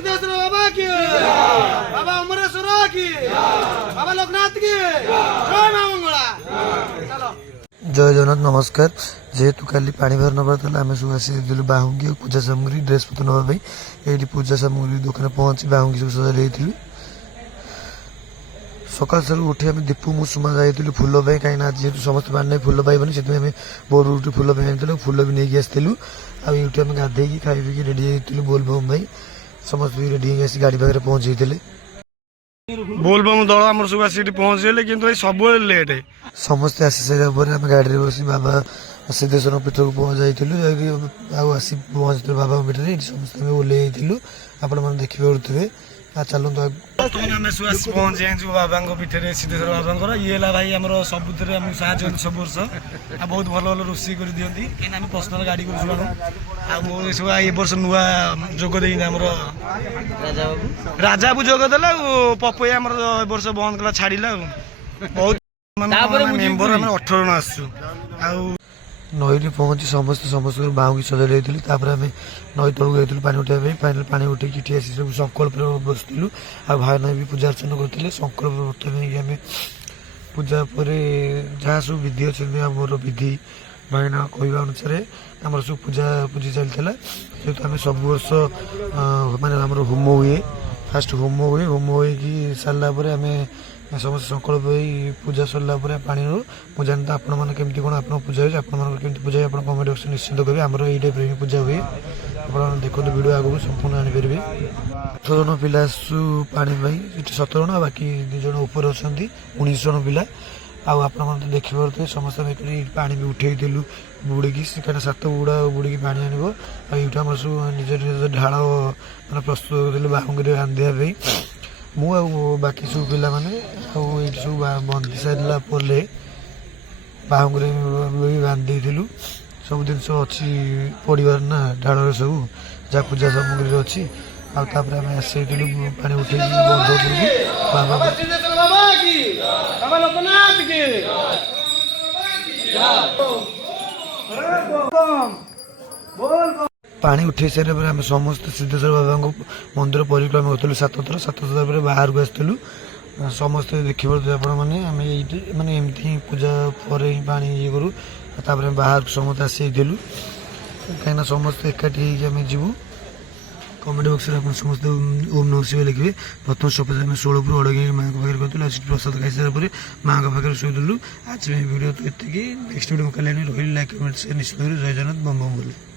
बाबा की बाबा अमरेश्वर की बाबा लोकनाथ की जय मां मंगला। चलो जय जगन्नाथ नमस्कार। जेहेतु काली पानी भर नबार आम सब आसी बाहुंगी और पूजा सामग्री ड्रेस पत्र नापी ये पूजा सामग्री दुकान पहुंची बाहुंगी सब सजाई सकाल सकाल उठी आम दीपू मुसुमा जाइलु फुल कहीं जेहतु समस्त पानी फुल पाइबनी से बोर उठी फुल फुल भी नहीं आसलु आउटी आम गाधे खाई पी रेडी होती बोलबम भाई समस्त भी रेडी आसी गाड़ी पाखे पहुंचे बोलबम दल आम सब आस पहुंचले कि सब लेट समस्ते आसी सारा पर आम गाड़ी में बस बाबा सिद्धेश्वर पीठ को पहुंच जाइलु आसी पहुंचते बाबा पीठ समस्त ओह्लु आपण मैंने देखिपे चलते पहुंचे बाबा पीठे सिद्धेश्वर बाबा ये भाई आम सब साहय सब वर्ष बहुत भल भल रोषे कर दिखती कहीं पर्सनाल गाड़ी कर ये वर्ष नुआ जोगदे राजा बाबू जोगदेला पपई आम वर्ष बंद कला छाड़ा बहुत मेम्बर 18 जन आसु नई पहुंची समस्त समस्त बाहुकी सजाई आम नई तौक जाइलु पानी उठाई पानी उठे आसी सब संकल्प बसलु आ भाई नाई भी पूजा अर्चना करते संकल्प प्रथम आम पूजा पर जहाँ सब विधि अच्छे आमर विधि भाईना कहवा अनुसार आम सब पूजा पूजी चलता जेहतु आम सब वर्ष माने होम हुए फास्ट होम हुए कि सारा आम समस्त संकल्प पूजा सरला पानी मुझे जानता आपण मैंने केमती कौन आप पूजा हो पूजा आप कमेंट बक्स निश्चित करेंगे आमर ये टाइप पूजा हुए आप देखो वीडियो आगे संपूर्ण आनीपारे 18 जन पिला आसु पानी 17 जन बाकी 2 जन ऊपर अच्छा 19 जन पिला आप देखिपे समस्त पानी भी उठेलु बुड़ी कहीं 7 बुड़ा बुड़ी पानी आनब ये आम सब निज निज ढाल मैंने प्रस्तुत करें बाहुंगी बांधापी मु बाकी सब पिला माने सब बंधी सारा बाहुंगी भी बांधी सब जिन अच्छी पड़ार ना ढाल सब जहाँ पूजा सामग्री अच्छी आम आसलु पानी उठे पानी उठे सारे आम समस्त सिद्धेश्वर बाबा मंदिर परिक्रमा करूँ 7 थर 7 थर पर बाहर को आसलु समस्त देखिए आपण मैंने माने एमती पूजा पर ही पानी ये करूँ बाहर समस्त आसीलु कहीं समस्त एकाठी आम जीवु कमेंट बक्स में समस्त ओम नमः शिवाय लिखे प्रथम सफेद आम 16 फुट अड़गे माँ पाखे करूँ आज प्रसाद खाई सारा माँ पाखे शोलु आज वीडियो तो ये नेक्स्ट वीडियो कल रही लाइक कमेंट शेयर निश्चित जय जगन्नाथ बम बम बोले।